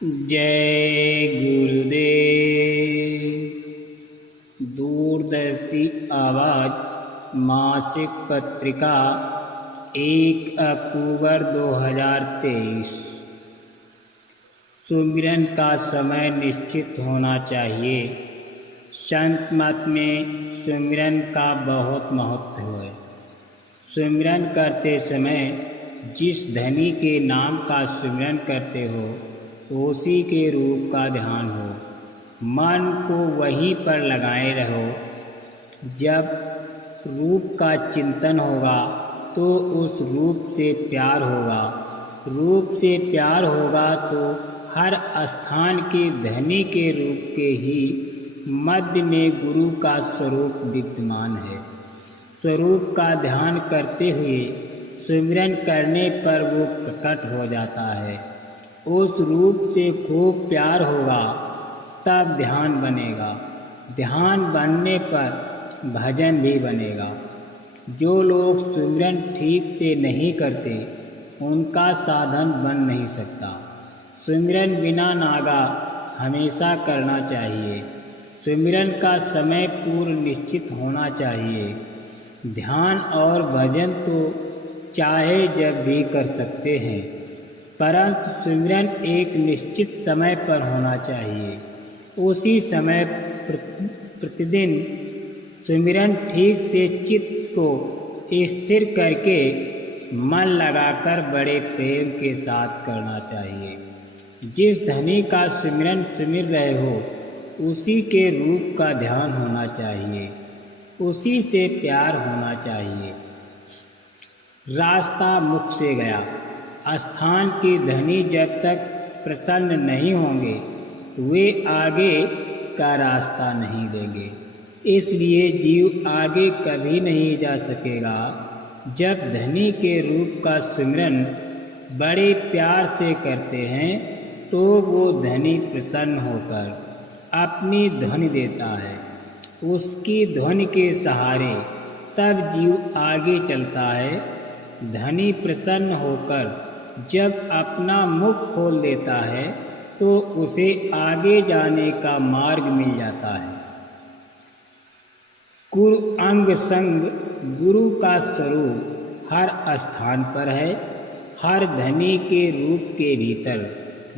जय गुरुदेव। दूरदर्शी आवाज़ मासिक पत्रिका 1 अक्टूबर 2023। सुमिरन का समय निश्चित होना चाहिए। संत मत में सुमिरन का बहुत महत्व है। सुमिरन करते समय जिस धनी के नाम का सुमिरन करते हो उसी के रूप का ध्यान हो। मन को वहीं पर लगाए रहो। जब रूप का चिंतन होगा तो उस रूप से प्यार होगा। रूप से प्यार होगा तो हर स्थान के धनी के रूप के ही मध्य में गुरु का स्वरूप विद्यमान है। स्वरूप का ध्यान करते हुए सुमिरन करने पर वो प्रकट हो जाता है। उस रूप से खूब प्यार होगा तब ध्यान बनेगा। ध्यान बनने पर भजन भी बनेगा। जो लोग सुमिरन ठीक से नहीं करते उनका साधन बन नहीं सकता। सुमिरन बिना नागा हमेशा करना चाहिए। सुमिरन का समय पूर्व निश्चित होना चाहिए। ध्यान और भजन तो चाहे जब भी कर सकते हैं, परंतु सुमिरन एक निश्चित समय पर होना चाहिए। उसी समय प्रतिदिन सुमिरन ठीक से चित्त को स्थिर करके मन लगाकर बड़े प्रेम के साथ करना चाहिए। जिस धनी का सुमिरन सुमिर रहे हो उसी के रूप का ध्यान होना चाहिए। उसी से प्यार होना चाहिए। रास्ता मुख से गया। स्थान के धनी जब तक प्रसन्न नहीं होंगे वे आगे का रास्ता नहीं देंगे। इसलिए जीव आगे कभी नहीं जा सकेगा। जब धनी के रूप का सुमिरन बड़े प्यार से करते हैं तो वो धनी प्रसन्न होकर अपनी ध्वनि देता है। उसकी ध्वनि के सहारे तब जीव आगे चलता है। धनी प्रसन्न होकर जब अपना मुख खोल देता है तो उसे आगे जाने का मार्ग मिल जाता है। गुरु अंग संग गुरु का स्वरूप हर स्थान पर है। हर धनी के रूप के भीतर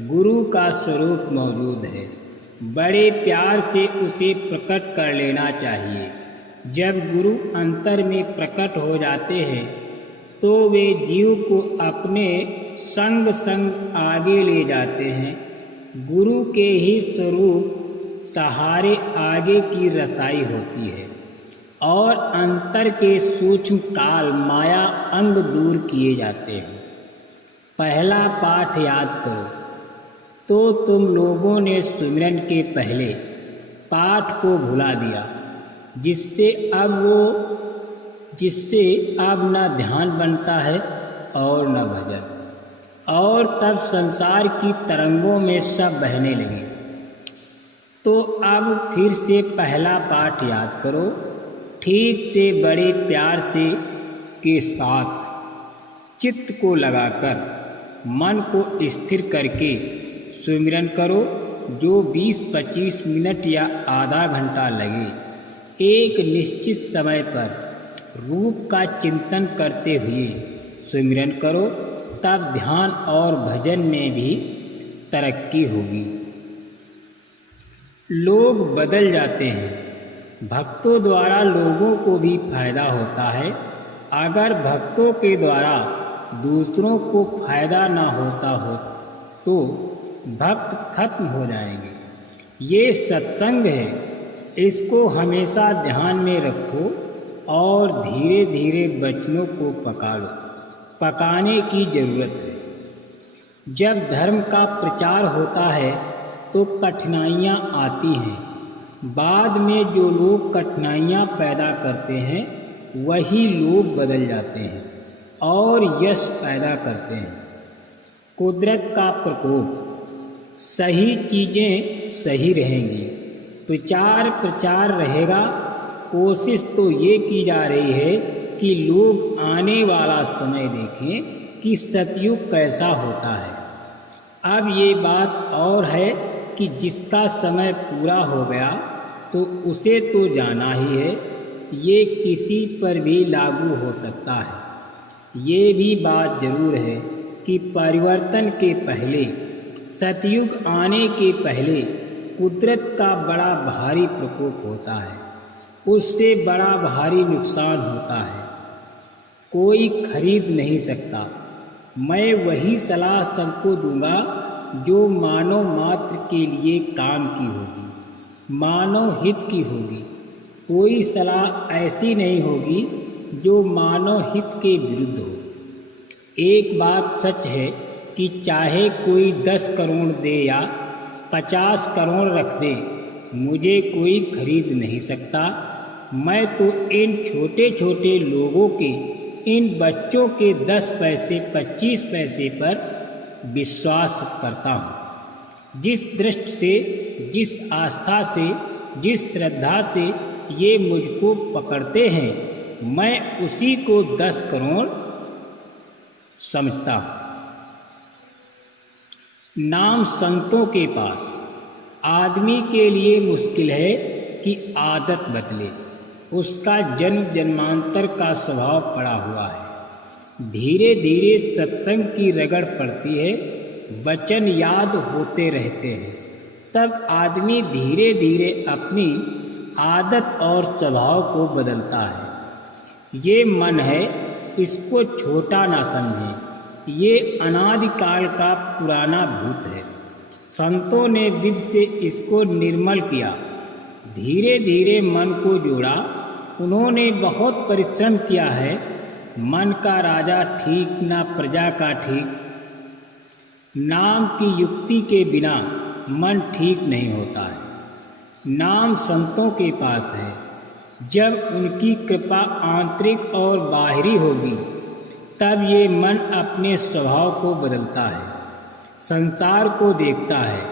गुरु का स्वरूप मौजूद है। बड़े प्यार से उसे प्रकट कर लेना चाहिए। जब गुरु अंतर में प्रकट हो जाते हैं तो वे जीव को अपने संग संग आगे ले जाते हैं। गुरु के ही स्वरूप सहारे आगे की रसाई होती है और अंतर के सूक्ष्म काल माया अंग दूर किए जाते हैं। पहला पाठ याद करो। तो तुम लोगों ने सुमिरन के पहले पाठ को भुला दिया, जिससे अब न ध्यान बनता है और न भजन, और तब संसार की तरंगों में सब बहने लगे। तो अब फिर से पहला पाठ याद करो। ठीक से बड़े प्यार से के साथ चित्त को लगाकर मन को स्थिर करके सुमिरन करो। जो 20-25 मिनट या आधा घंटा लगे। एक निश्चित समय पर रूप का चिंतन करते हुए सुमिरन करो। तब ध्यान और भजन में भी तरक्की होगी। लोग बदल जाते हैं। भक्तों द्वारा लोगों को भी फायदा होता है। अगर भक्तों के द्वारा दूसरों को फायदा न होता हो तो भक्त खत्म हो जाएंगे। ये सत्संग है, इसको हमेशा ध्यान में रखो और धीरे धीरे वचनों को पका लो। पकाने की जरूरत है। जब धर्म का प्रचार होता है तो कठिनाइयाँ आती हैं। बाद में जो लोग कठिनाइयाँ पैदा करते हैं वही लोग बदल जाते हैं और यश पैदा करते हैं। कुदरत का प्रकोप। सही चीज़ें सही रहेंगी। प्रचार रहेगा। कोशिश तो ये की जा रही है कि लोग आने वाला समय देखें कि सतयुग कैसा होता है। अब ये बात और है कि जिसका समय पूरा हो गया तो उसे तो जाना ही है, ये किसी पर भी लागू हो सकता है। ये भी बात जरूर है कि परिवर्तन के पहले, सतयुग आने के पहले कुदरत का बड़ा भारी प्रकोप होता है, उससे बड़ा भारी नुकसान होता है, कोई खरीद नहीं सकता। मैं वही सलाह सबको दूंगा जो मानव मात्र के लिए काम की होगी, मानव हित की होगी। कोई सलाह ऐसी नहीं होगी जो मानव हित के विरुद्ध हो। एक बात सच है कि चाहे कोई 10 करोड़ दे या 50 करोड़ रख दे, मुझे कोई खरीद नहीं सकता। मैं तो इन छोटे छोटे लोगों के, इन बच्चों के 10 पैसे 25 पैसे पर विश्वास करता हूँ। जिस दृष्टि से, जिस आस्था से, जिस श्रद्धा से ये मुझको पकड़ते हैं, मैं उसी को 10 करोड़ समझता हूँ। नाम संतों के पास। आदमी के लिए मुश्किल है कि आदत बदले, उसका जन्म जन्मांतर का स्वभाव पड़ा हुआ है। धीरे धीरे सत्संग की रगड़ पड़ती है, वचन याद होते रहते हैं, तब आदमी धीरे धीरे अपनी आदत और स्वभाव को बदलता है। ये मन है, इसको छोटा ना समझें, ये अनादिकाल का पुराना भूत है। संतों ने विधि से इसको निर्मल किया, धीरे धीरे मन को जोड़ा। उन्होंने बहुत परिश्रम किया है। मन का राजा ठीक ना प्रजा का ठीक। नाम की युक्ति के बिना मन ठीक नहीं होता है। नाम संतों के पास है। जब उनकी कृपा आंतरिक और बाहरी होगी, तब ये मन अपने स्वभाव को बदलता है, संसार को देखता है,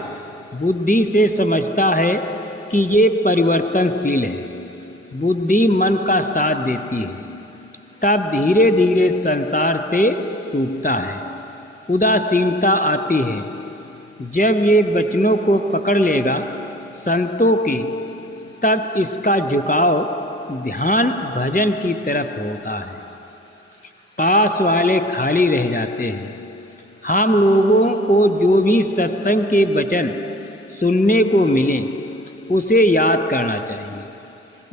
बुद्धि से समझता है कि ये परिवर्तनशील है। बुद्धि मन का साथ देती है, तब धीरे धीरे संसार से टूटता है, उदासीनता आती है। जब ये वचनों को पकड़ लेगा संतों के, तब इसका झुकाव ध्यान भजन की तरफ होता है। पास वाले खाली रह जाते हैं। हम लोगों को जो भी सत्संग के वचन सुनने को मिले, उसे याद करना चाहिए।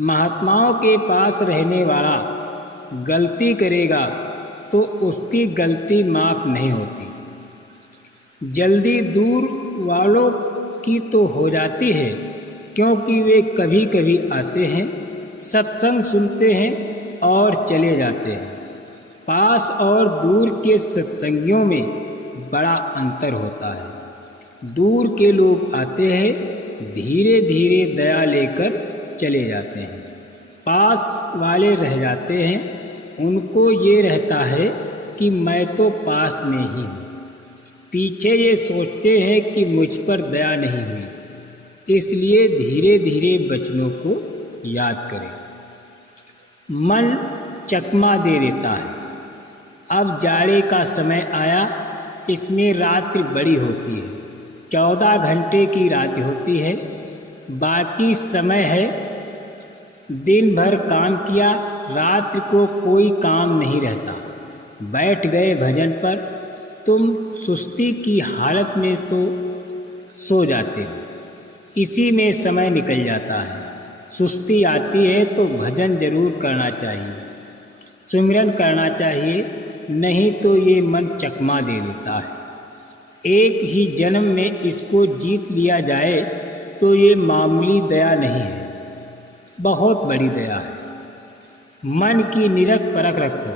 महात्माओं के पास रहने वाला गलती करेगा तो उसकी गलती माफ़ नहीं होती। जल्दी दूर वालों की तो हो जाती है, क्योंकि वे कभी कभी आते हैं, सत्संग सुनते हैं और चले जाते हैं। पास और दूर के सत्संगियों में बड़ा अंतर होता है। दूर के लोग आते हैं, धीरे धीरे दया लेकर चले जाते हैं। पास वाले रह जाते हैं, उनको ये रहता है कि मैं तो पास में ही हूँ। पीछे ये सोचते हैं कि मुझ पर दया नहीं हुई, इसलिए धीरे धीरे वचनों को याद करें। मन चकमा दे देता है। अब जाड़े का समय आया, इसमें रात्रि बड़ी होती है। 14 घंटे की रात होती है। बाकी समय है, दिन भर काम किया, रात्रि को कोई काम नहीं रहता। बैठ गए भजन पर, तुम सुस्ती की हालत में तो सो जाते हो, इसी में समय निकल जाता है। सुस्ती आती है तो भजन जरूर करना चाहिए, सुमिरन करना चाहिए, नहीं तो ये मन चकमा दे देता है। एक ही जन्म में इसको जीत लिया जाए तो ये मामूली दया नहीं है, बहुत बड़ी दया है। मन की निरख परख रखो,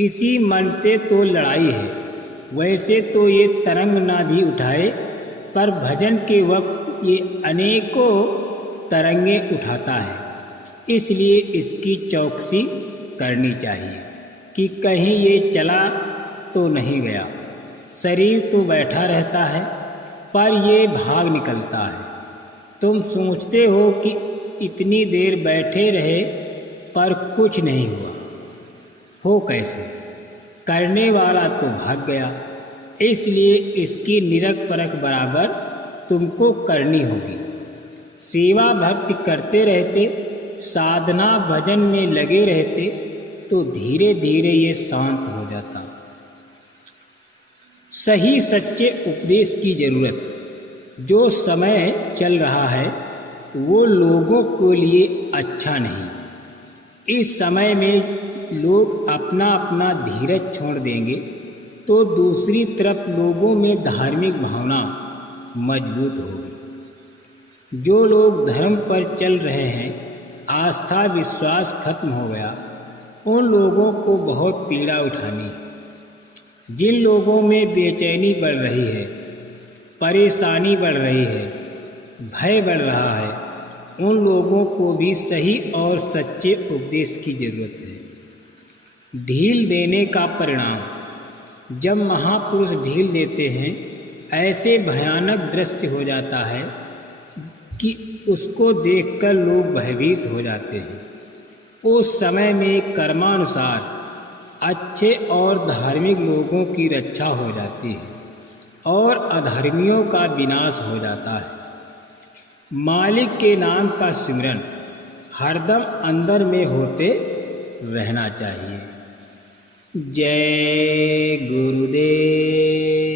इसी मन से तो लड़ाई है। वैसे तो ये तरंग ना भी उठाए, पर भजन के वक्त ये अनेकों तरंगे उठाता है। इसलिए इसकी चौकसी करनी चाहिए कि कहीं ये चला तो नहीं गया। शरीर तो बैठा रहता है, पर ये भाग निकलता है। तुम सोचते हो कि इतनी देर बैठे रहे पर कुछ नहीं हुआ, हो कैसे? करने वाला तो भाग गया। इसलिए इसकी निरख परख बराबर तुमको करनी होगी। सेवा भक्ति करते रहते, साधना भजन में लगे रहते तो धीरे धीरे ये शांत हो जाता। सही सच्चे उपदेश की जरूरत। जो समय चल रहा है वो लोगों के लिए अच्छा नहीं। इस समय में लोग अपना अपना धीरज छोड़ देंगे तो दूसरी तरफ लोगों में धार्मिक भावना मजबूत होगी। जो लोग धर्म पर चल रहे हैं, आस्था विश्वास खत्म हो गया, उन लोगों को बहुत पीड़ा उठानी है। जिन लोगों में बेचैनी बढ़ रही है, परेशानी बढ़ रही है, भय बढ़ रहा है, उन लोगों को भी सही और सच्चे उपदेश की जरूरत है। ढील देने का परिणाम। जब महापुरुष ढील देते हैं, ऐसे भयानक दृश्य हो जाता है कि उसको देखकर लोग भयभीत हो जाते हैं। उस समय में कर्मानुसार अच्छे और धार्मिक लोगों की रक्षा हो जाती है और अधर्मियों का विनाश हो जाता है। मालिक के नाम का सिमरन हरदम अंदर में होते रहना चाहिए। जय गुरुदेव।